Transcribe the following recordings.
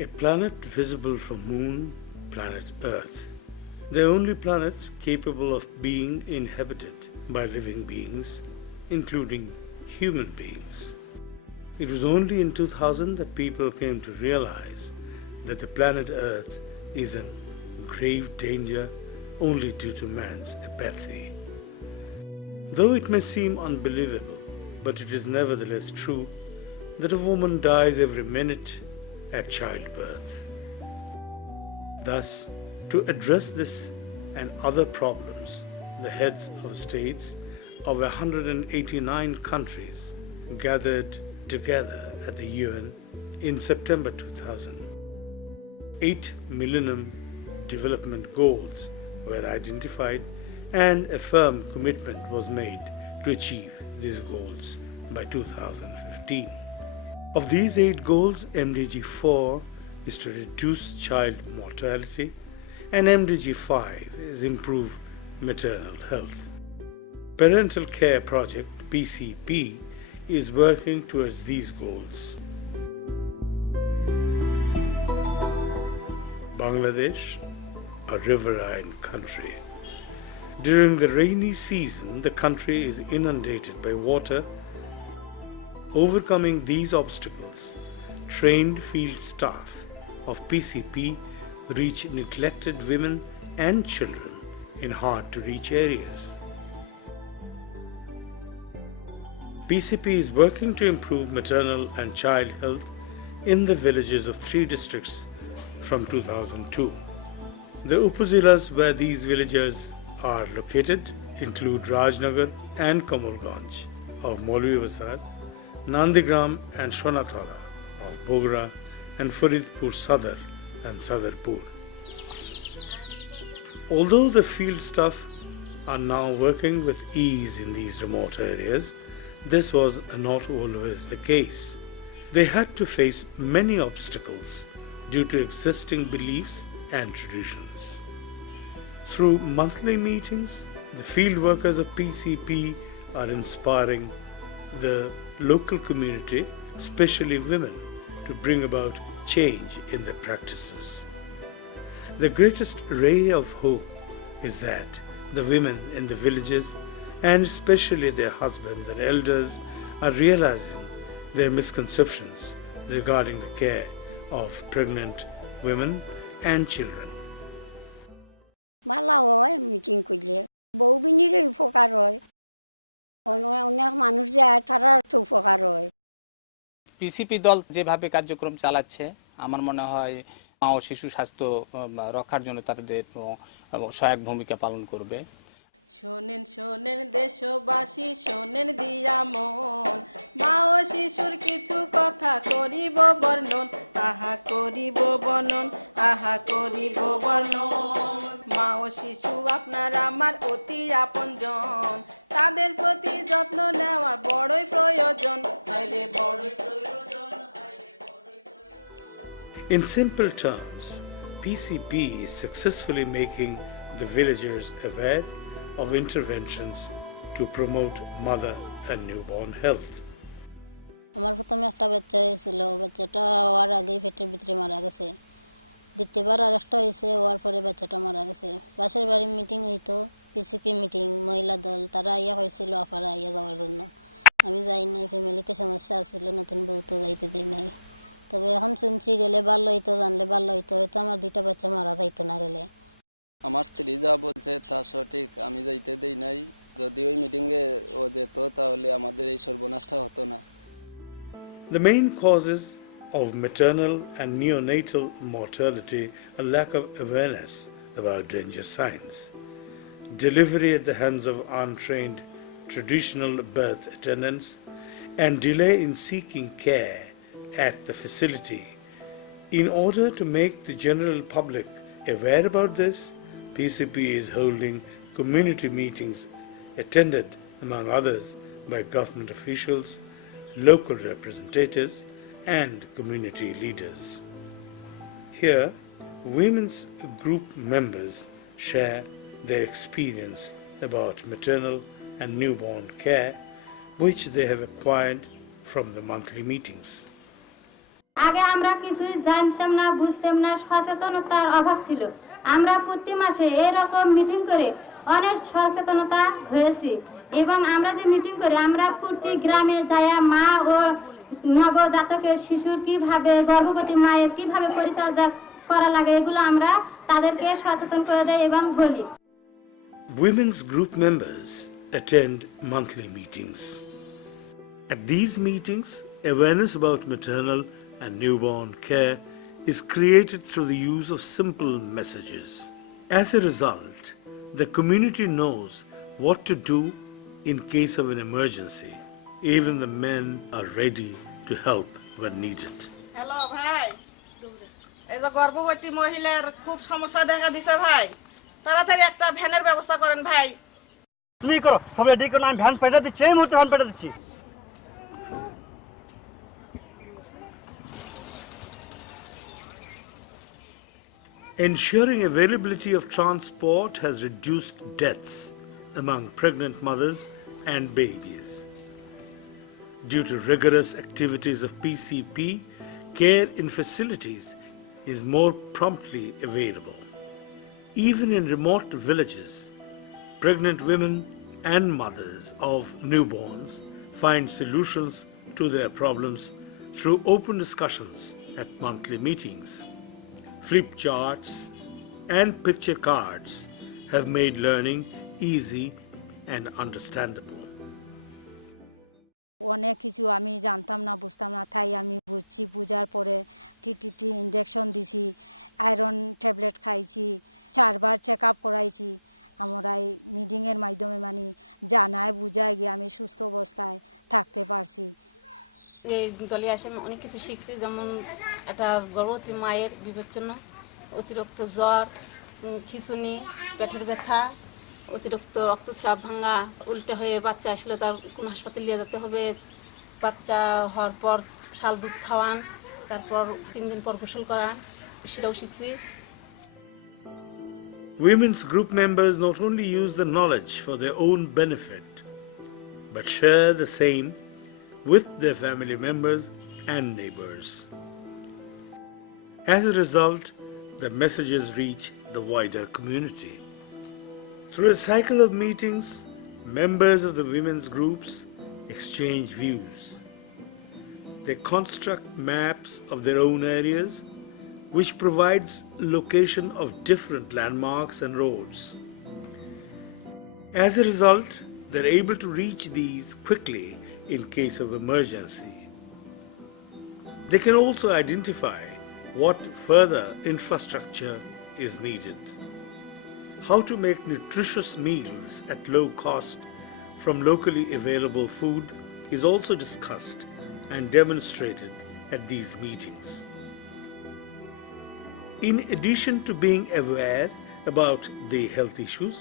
A planet visible from Moon, planet Earth. The only planet capable of being inhabited by living beings, including human beings. It was only in 2000 that people came to realize that the planet Earth is in grave danger only due to man's apathy. Though it may seem unbelievable, but it is nevertheless true that a woman dies every minute at childbirth. Thus, to address this and other problems, the heads of states of 189 countries gathered together at the UN in September 2000. 8 Millennium Development Goals were identified and a firm commitment was made to achieve these goals by 2015. Of these 8 goals, MDG 4 is to reduce child mortality and MDG 5 is improve maternal health. Parental Care Project PCP is working towards these goals. Bangladesh, a riverine country. During the rainy season, the country is inundated by water. Overcoming these obstacles, trained field staff of PCP reach neglected women and children in hard-to-reach areas. PCP is working to improve maternal and child health in the villages of 3 districts from 2002. The upazilas where these villages are located include Rajnagar and Kamalganj of Maulvi Nandigram and Shonatala of Bogra, and Faridpur Sadar and Sadarpur. Although the field staff are now working with ease in these remote areas, this was not always the case. They had to face many obstacles due to existing beliefs and traditions. Through monthly meetings, the field workers of PCP are inspiring the local community, especially women, to bring about change in their practices. The greatest ray of hope is that the women in the villages, and especially their husbands and elders, are realizing their misconceptions regarding the care of pregnant women and children. PCP দল যেভাবে কার্যক্রম চালাচ্ছে আমার মনে হয় মা ও শিশু স্বাস্থ্য রক্ষার জন্য তাদের সহায়ক ভূমিকা পালন করবে। In simple terms, PCP is successfully making the villagers aware of interventions to promote mother and newborn health. The main causes of maternal and neonatal mortality are lack of awareness about danger signs, delivery at the hands of untrained traditional birth attendants, and delay in seeking care at the facility. In order to make the general public aware about this, PCP is holding community meetings attended, among others, by government officials, local representatives, and community leaders. Here, women's group members share their experience about maternal and newborn care, which they have acquired from the monthly meetings. আগে আমরা কিছুই জানতাম না, বুঝতাম না, সচেতনতার অভাব ছিল। আমরা প্রতি মাসে এরকম মিটিং করে অনেক সচেতনতা হয়েছি এবং আমরা যে মিটিং করি আমরা প্রতি গ্রামে যায়া মা ও নবজাতকের শিশুর কিভাবে, গর্ভবতী মায়ের কিভাবে পরিচর্যা করা লাগে এগুলো আমরা তাদেরকে সচেতন করে দেই এবং বলি। Women's group members attend monthly meetings. At these meetings, awareness about maternal and newborn care is created through the use of simple messages. As a result, the community knows what to do in case of an emergency. Even the men are ready to help when needed. Hello ভাই, এই যে গর্ভবতী মহিলার খুব সমস্যা দেখা দিছে ভাই, তাড়াতাড়ি একটা ভ্যানের ব্যবস্থা করেন ভাই। তুমি করো, সবাই রেডি করো, আমি ভ্যান পাঠিয়ে দিচ্ছি, এই মুহূর্তে ভ্যান পাঠিয়ে দিচ্ছি। Ensuring availability of transport has reduced deaths among pregnant mothers and babies. Due to rigorous activities of PCP, care in facilities is more promptly available. Even in remote villages, pregnant women and mothers of newborns find solutions to their problems through open discussions at monthly meetings. Flip charts and picture cards have made learning easy and understandable. এই দলে আসে আমি অনেক কিছু শিখছি, যেমন একটা গর্ভবতী মায়ের বিবেচনা, অতিরিক্ত জ্বর, খিঁচুনি, পেটের ব্যথা, অতিরিক্ত রক্তস্রাব ভাঙা, উল্টে হয়ে বাচ্চা আসলে তার কোন হাসপাতালে নিয়ে যেতে হবে, বাচ্চা হওয়ার পর শাল দুধ খাওয়ান, তারপর 3 দিন পর গোসল করান, সেটাও শিখছি। Women's group members not only use the knowledge for their own benefit, but share the same with their family members and neighbors. As a result, the messages reach the wider community. Through a cycle of meetings, members of the women's groups exchange views. They construct maps of their own areas, which provides location of different landmarks and roads. As a result, they're able to reach these quickly in case of emergency. They can also identify what further infrastructure is needed. How to make nutritious meals at low cost from locally available food is also discussed and demonstrated at these meetings. In addition to being aware about the health issues,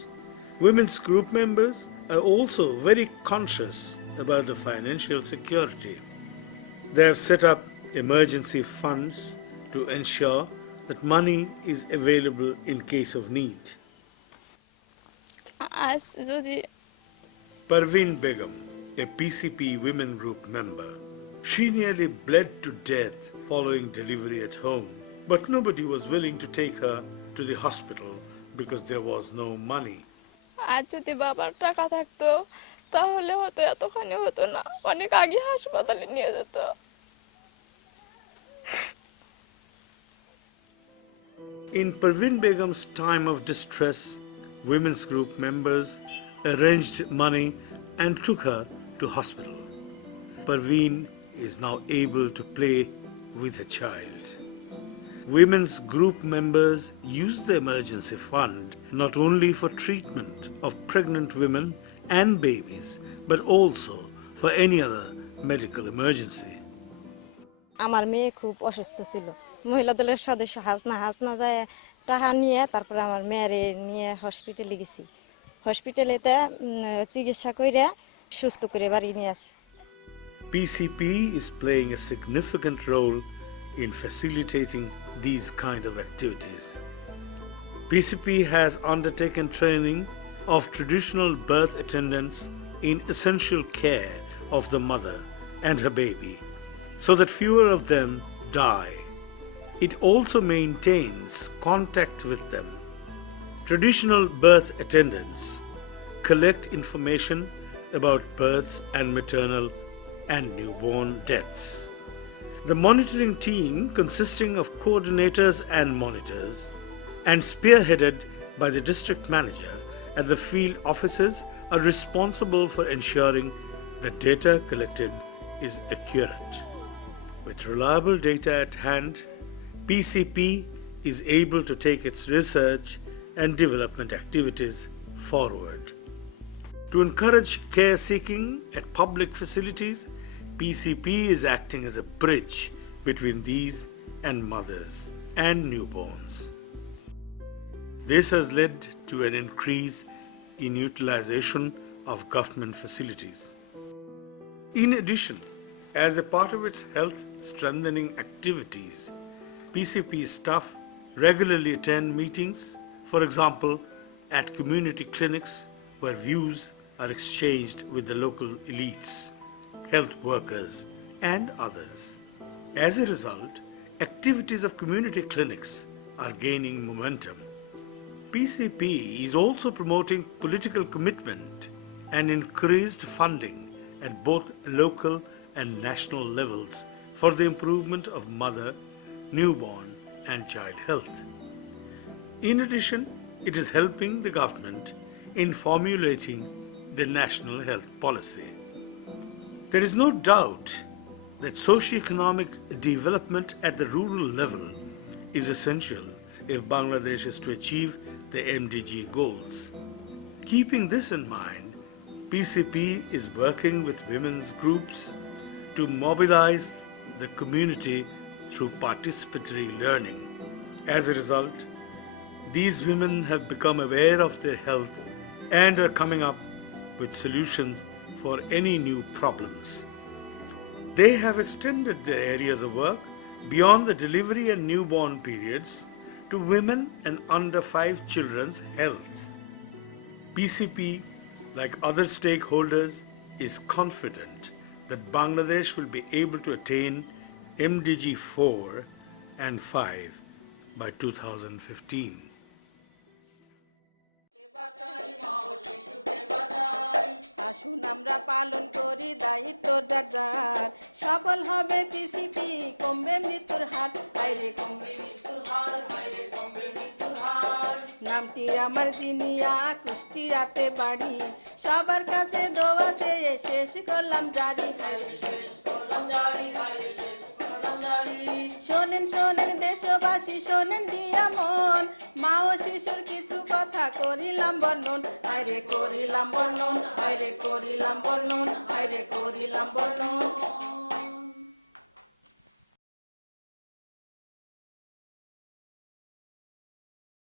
women's group members are also very conscious about the financial security. They have set up emergency funds to ensure that money is available in case of need. Parveen Begum, a PCP women group member, she nearly bled to death following delivery at home, but nobody was willing to take her to the hospital because there was no money. আজ যদি বাবার টাকা থাকতো তাহলে হয়তো এতখানি হতো না, অনেক আগে হাসপাতালে নিয়ে যেত। In Parveen Begum's time of distress, women's group members arranged money and took her to hospital. Parveen is now able to play with a child. Women's group members use the emergency fund not only for treatment of pregnant women and babies, but also for any other medical emergency. আমার মেয়ে খুব অসুস্থ ছিল, মহিলা দলের সদস্য হাসনা যায় টাকা নিয়ে তারপরে আমার মেয়েরে নিয়ে হসপিটালে গেছি, হসপিটালেতে চিকিৎসা করে সুস্থ করে বাড়ি নিয়ে আসি। PCP is playing a significant role in facilitating these kind of activities. PCP has undertaken training of traditional birth attendants in essential care of the mother and her baby, so that fewer of them die. It also maintains contact with them. Traditional birth attendants collect information about births and maternal and newborn deaths. The monitoring team, consisting of coordinators and monitors, and spearheaded by the district manager and the field officers, are responsible for ensuring the data collected is accurate. With reliable data at hand, PCP is able to take its research and development activities forward. To encourage care seeking at public facilities, PCP is acting as a bridge between these and mothers and newborns. This has led to an increase in utilization of government facilities. In addition, as a part of its health strengthening activities, PCP staff regularly attend meetings, for example, at community clinics where views are exchanged with the local elites, health workers, and others. As a result, activities of community clinics are gaining momentum. PCP is also promoting political commitment and increased funding at both local and national levels for the improvement of mother, newborn, and child health. In addition, it is helping the government in formulating the national health policy. There is no doubt that socio-economic development at the rural level is essential if Bangladesh is to achieve the MDG goals. Keeping this in mind, PCP is working with women's groups to mobilize the community through participatory learning. As a result, these women have become aware of their health and are coming up with solutions for any new problems. They have extended their areas of work beyond the delivery and newborn periods to women and under 5 children's health. PCP, like other stakeholders, is confident that Bangladesh will be able to attain MDG 4 and 5 by 2015.